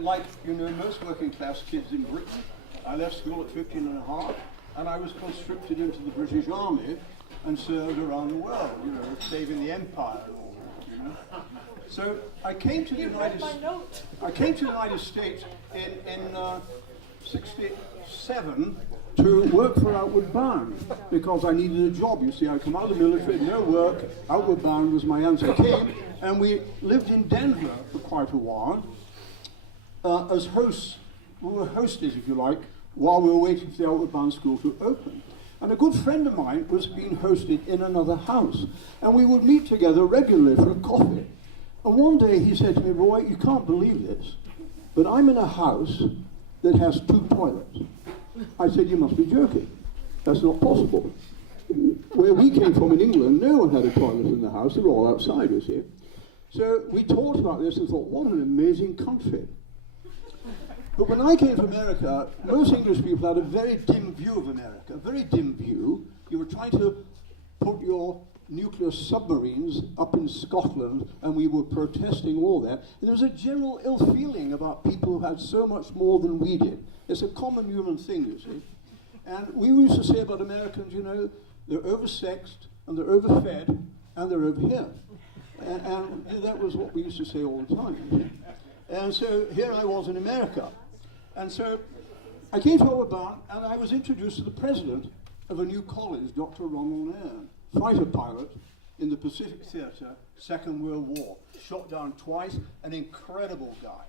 like, you know, most working class kids in Britain, I left school at 15 and a half, and I was conscripted into the British Army and served around the world, you know, saving the empire and all that, you know. So I came to the United States in 67 to work for Outward Bound because I needed a job. You see, I come out of the military, no work. Outward Bound was my answer. I came, and we lived in Denver for quite a while as hosts. We were hosted, if you like, while we were waiting for the Outward Bound school to open. And a good friend of mine was being hosted in another house, and we would meet together regularly for a coffee. And one day he said to me, "Roy, you can't believe this, but I'm in a house that has 2 toilets." I said, "You must be joking. That's not possible." Where we came from in England, no one had a toilet in the house. They were all outside, you see. So we talked about this and thought, what an amazing country. But when I came to America, most English people had a very dim view of America, a very dim view. You were trying to put your nuclear submarines up in Scotland, and we were protesting all that. And there was a general ill feeling about people who had so much more than we did. It's a common human thing, you see. And we used to say about Americans, you know, they're oversexed, and they're overfed, and they're over here. And that was what we used to say all the time. You see? And so here I was in America. And so I came to Outward Bound, and I was introduced to the president of a new college, Dr. Ron Nairn, fighter pilot in the Pacific Theatre, Second World War. Shot down twice, an incredible guy.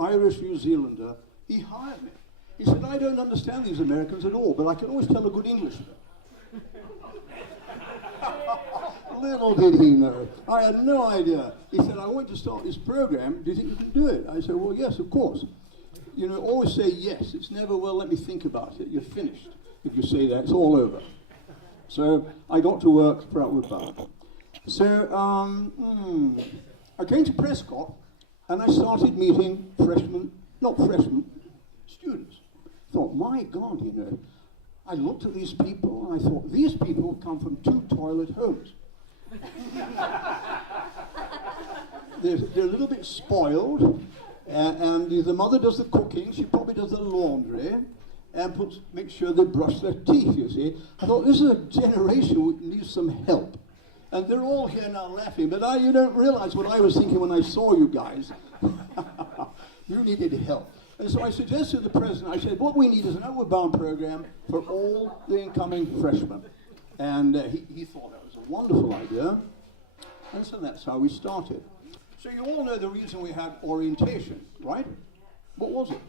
Irish New Zealander. He hired me. He said, "I don't understand these Americans at all, but I can always tell a good Englishman." Little did he know. I had no idea. He said, "I want to start this program. Do you think you can do it?" I said, "Well, yes, of course." You know, always say yes. It's never, "Well, let me think about it." You're finished. If you say that, it's all over. So I got to work for Outward Bound. So I came to Prescott, and I started meeting students. Thought, my God, you know, I looked at these people, and I thought, these people come from 2-toilet homes. They're a little bit spoiled, and the mother does the cooking, she probably does the laundry, and makes sure they brush their teeth, you see. I thought, this is a generation who needs some help. And they're all here now laughing, but you don't realize what I was thinking when I saw you guys. You needed help. And so I suggested to the president, I said, what we need is an Outward Bound program for all the incoming freshmen. And he thought that was a wonderful idea. And so that's how we started. So you all know the reason we had orientation, right? What was it?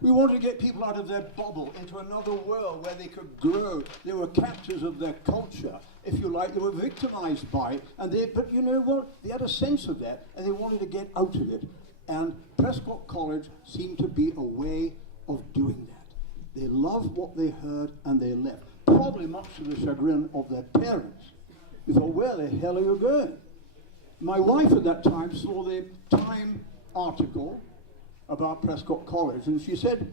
We wanted to get people out of their bubble into another world where they could grow. They were captors of their culture, if you like. They were victimized by it. But you know what? They had a sense of that, and they wanted to get out of it. And Prescott College seemed to be a way of doing that. They loved what they heard, and they left. Probably much to the chagrin of their parents. They thought, where the hell are you going? My wife at that time saw the Time article about Prescott College, and she said,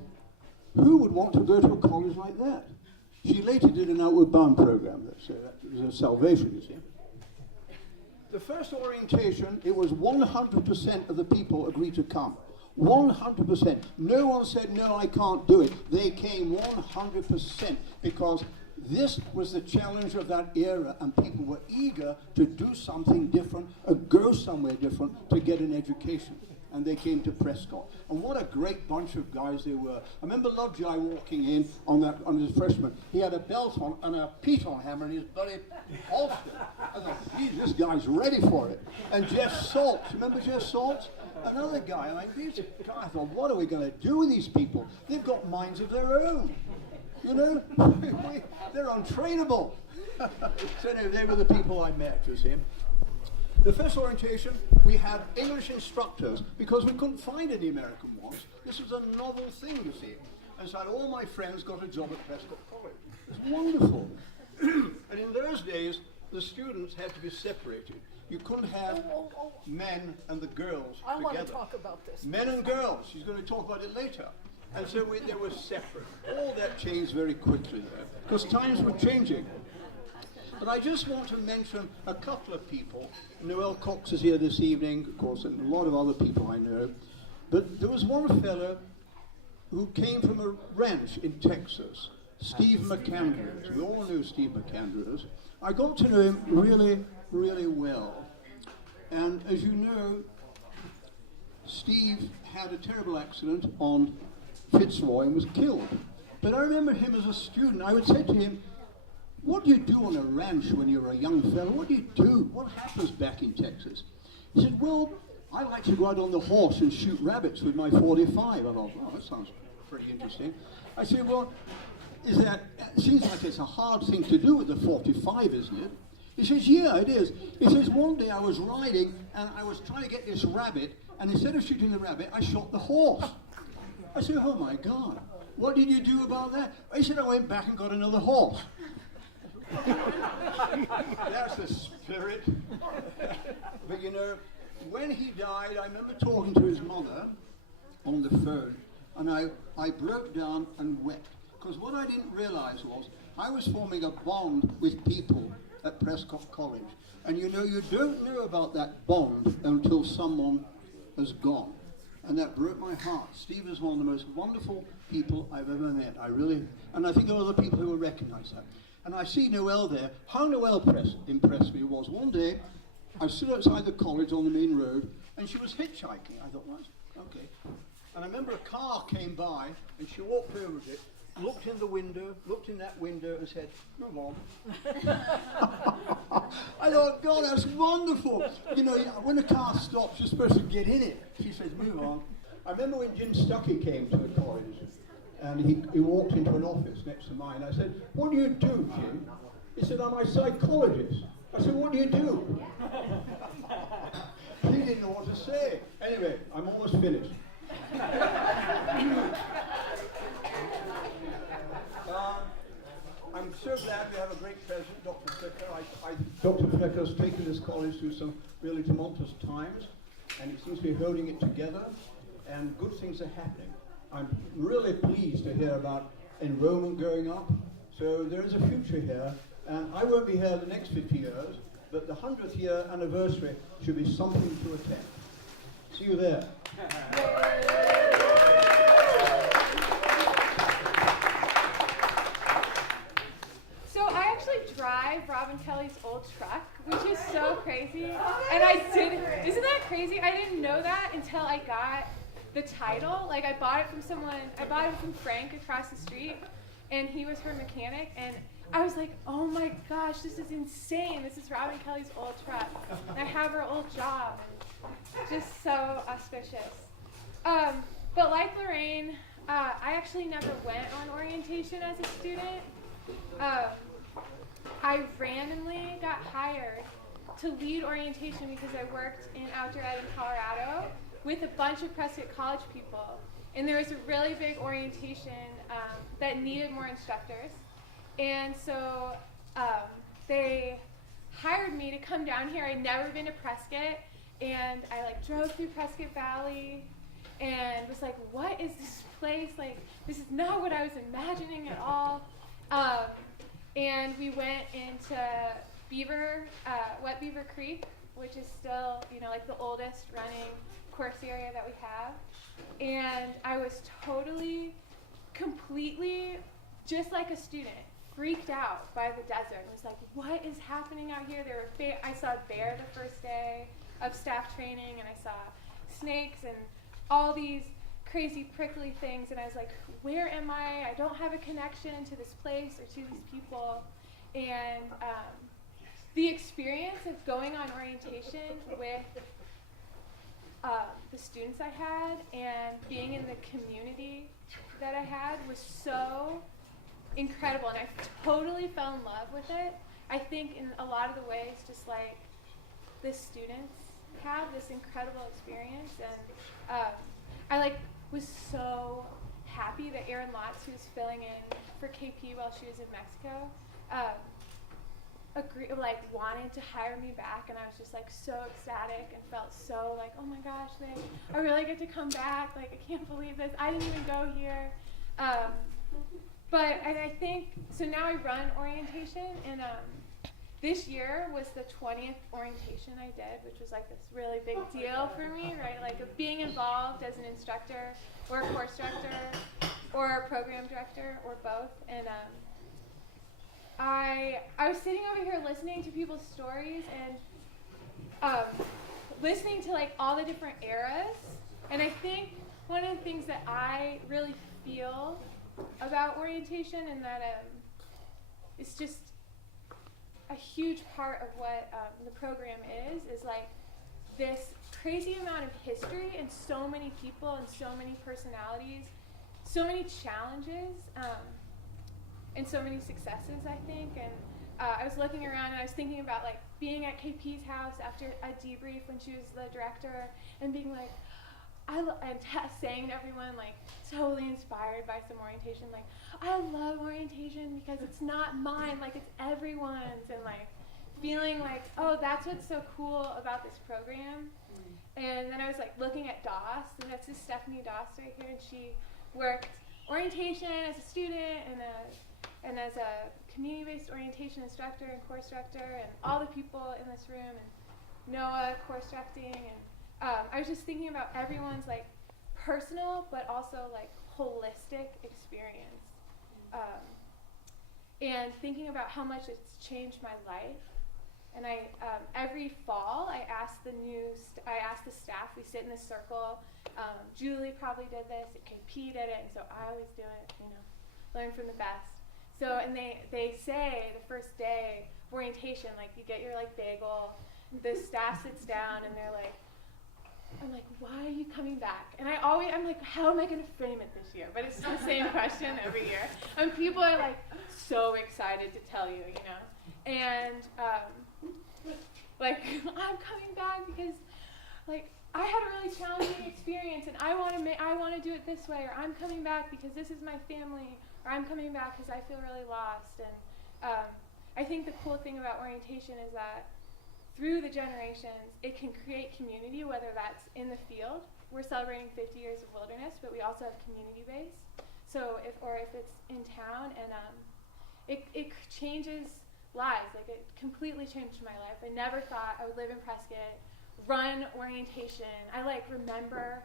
who would want to go to a college like that? She later did an Outward Bound program, that was a salvation, you see. The first orientation, it was 100% of the people agreed to come. 100%. No one said, no, I can't do it. They came 100% because this was the challenge of that era, and people were eager to do something different, or go somewhere different to get an education. And they came to Prescott. And what a great bunch of guys they were. I remember Lovejoy walking in on his freshman. He had a belt on and a piton hammer in his bloody holster. I thought, geez, this guy's ready for it. And Jeff Salt, remember Jeff Salt? Another guy. I thought, what are we going to do with these people? They've got minds of their own. You know, they're untrainable. So anyway, they were the people I met, you see. The first orientation, we had English instructors because we couldn't find any American ones. This was a novel thing, you see. And so all my friends got a job at Prescott College. It was wonderful. And in those days, the students had to be separated. You couldn't have men and the girls together. I want to talk about this. Men and girls. She's going to talk about it later. And so they were separate. All that changed very quickly there because times were changing. But I just want to mention a couple of people. Noel Cox is here this evening, of course, and a lot of other people I know. But there was one fella who came from a ranch in Texas, Steve McAndrews. We all knew Steve McAndrews. I got to know him really, really well. And as you know, Steve had a terrible accident on Fitzroy and was killed. But I remember him as a student. I would say to him, what do you do on a ranch when you're a young fellow? What do you do? What happens back in Texas? He said, well, I like to go out on the horse and shoot rabbits with my 45. I thought, oh, that sounds pretty interesting. I said, well, it seems like it's a hard thing to do with the 45, isn't it? He says, yeah, it is. He says, one day I was riding and I was trying to get this rabbit, and instead of shooting the rabbit, I shot the horse. I said, oh my God, what did you do about that? He said, I went back and got another horse. That's the spirit. But you know, when he died, I remember talking to his mother on the phone, and I broke down and wept. Because what I didn't realize was I was forming a bond with people at Prescott College. And you know, you don't know about that bond until someone has gone. And that broke my heart. Steve is one of the most wonderful people I've ever met. And I think there are other people who will recognize that. And I see Noelle there. How Noelle impressed me was one day, I stood outside the college on the main road, and she was hitchhiking. I thought, well, okay. And I remember a car came by, and she walked over it, looked in the window, looked in that window, and said, move on. I thought, God, that's wonderful. You know, when a car stops, you're supposed to get in it. She says, move on. I remember when Jim Stuckey came to the college, and he walked into an office next to mine. I said, what do you do, Jim? He said, I'm a psychologist. I said, what do you do? He didn't know what to say. Anyway, I'm almost finished. I'm so glad we have a great president, Dr. Flicker. Dr. Flicker has taken this college through some really tumultuous times, and he seems to be holding it together, and good things are happening. I'm really pleased to hear about enrollment going up, so there is a future here, and I won't be here the next 50 years, but the 100th year anniversary should be something to attend. See you there. So I actually drive Robin Kelly's old truck, which is so crazy. And isn't that crazy? I didn't know that until I got the title. Like I bought it from Frank across the street, and he was her mechanic, and I was like, oh my gosh, this is insane. This is Robin Kelly's old truck. And I have her old job. And just so auspicious. But like Lorraine, I actually never went on orientation as a student. I randomly got hired to lead orientation because I worked in outdoor ed in Colorado with a bunch of Prescott College people. And there was a really big orientation that needed more instructors. And so they hired me to come down here. I'd never been to Prescott, and I drove through Prescott Valley and was like, what is this place? Like, this is not what I was imagining at all. And we went into Wet Beaver Creek, which is still, the oldest running course area that we have. And I was totally, completely, just like a student, freaked out by the desert. I was like, what is happening out here? I saw a bear the first day of staff training, and I saw snakes and all these crazy prickly things, and I was like, where am I? I don't have a connection to this place or to these people. And the experience of going on orientation with the students I had and being in the community that I had was so incredible, and I totally fell in love with it. I think in a lot of the ways, just like the students have this incredible experience, and I was so happy that Erin Lotz, who was filling in for KP while she was in Mexico, wanted to hire me back, and I was just so ecstatic and felt so oh my gosh, I really get to come back. I can't believe this. I didn't even go here. And I think, so now I run orientation, and this year was the 20th orientation I did, which was like this really big deal for me, right? Like of being involved as an instructor or a course director or a program director or both. And I was sitting over here listening to people's stories and listening to like all the different eras. And I think one of the things that I really feel about orientation and that it's just a huge part of what the program is like this crazy amount of history and so many people and so many personalities, so many challenges, and so many successes, I think. And I was looking around and I was thinking about like being at KP's house after a debrief when she was the director and being like, saying to everyone, like, totally inspired by some orientation, like, I love orientation because it's not mine, like, it's everyone's, and, like, feeling like, oh, that's what's so cool about this program. And then I was, like, looking at Doss, and that's this Stephanie Doss right here, and she worked orientation as a student and as a community-based orientation instructor and course director, and all the people in this room, and Noah course directing, and I was just thinking about everyone's like personal but also like holistic experience, and thinking about how much it's changed my life. And I every fall I ask the staff. We sit in a circle. Julie probably did this. KP did it, and so I always do it. Learn from the best. So and they say the first day of orientation, like you get your like bagel. The staff sits down and they're like, I'm like, why are you coming back? And I'm like, how am I going to frame it this year? But it's the same question every year. And people are like so excited to tell you, And like, I'm coming back because like I had a really challenging experience and I want to do it this way, or I'm coming back because this is my family, or I'm coming back because I feel really lost. And I think the cool thing about orientation is that through the generations, it can create community, whether that's in the field. We're celebrating 50 years of wilderness, but we also have community-based. So if it's in town, and it changes lives. Like it completely changed my life. I never thought I would live in Prescott, run orientation. I like remember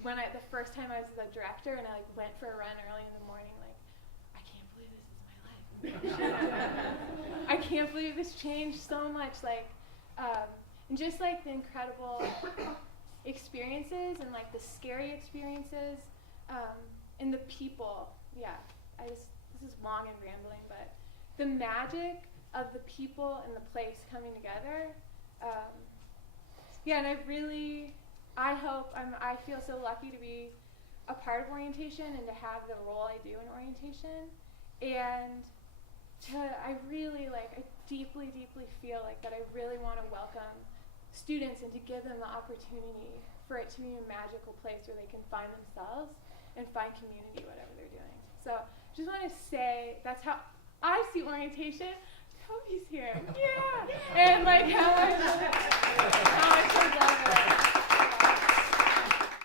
when the first time I was the director and I like went for a run early in the morning, like, I can't believe this is my life. I can't believe this changed so much. Like, and just like the incredible experiences and like the scary experiences, and the people. Yeah, this is long and rambling, but the magic of the people and the place coming together. And I feel so lucky to be a part of orientation and to have the role I do in orientation. And I deeply, deeply feel like that I really want to welcome students and to give them the opportunity for it to be a magical place where they can find themselves and find community, whatever they're doing. So just want to say that's how I see orientation. Toby's here. Yeah. And like how much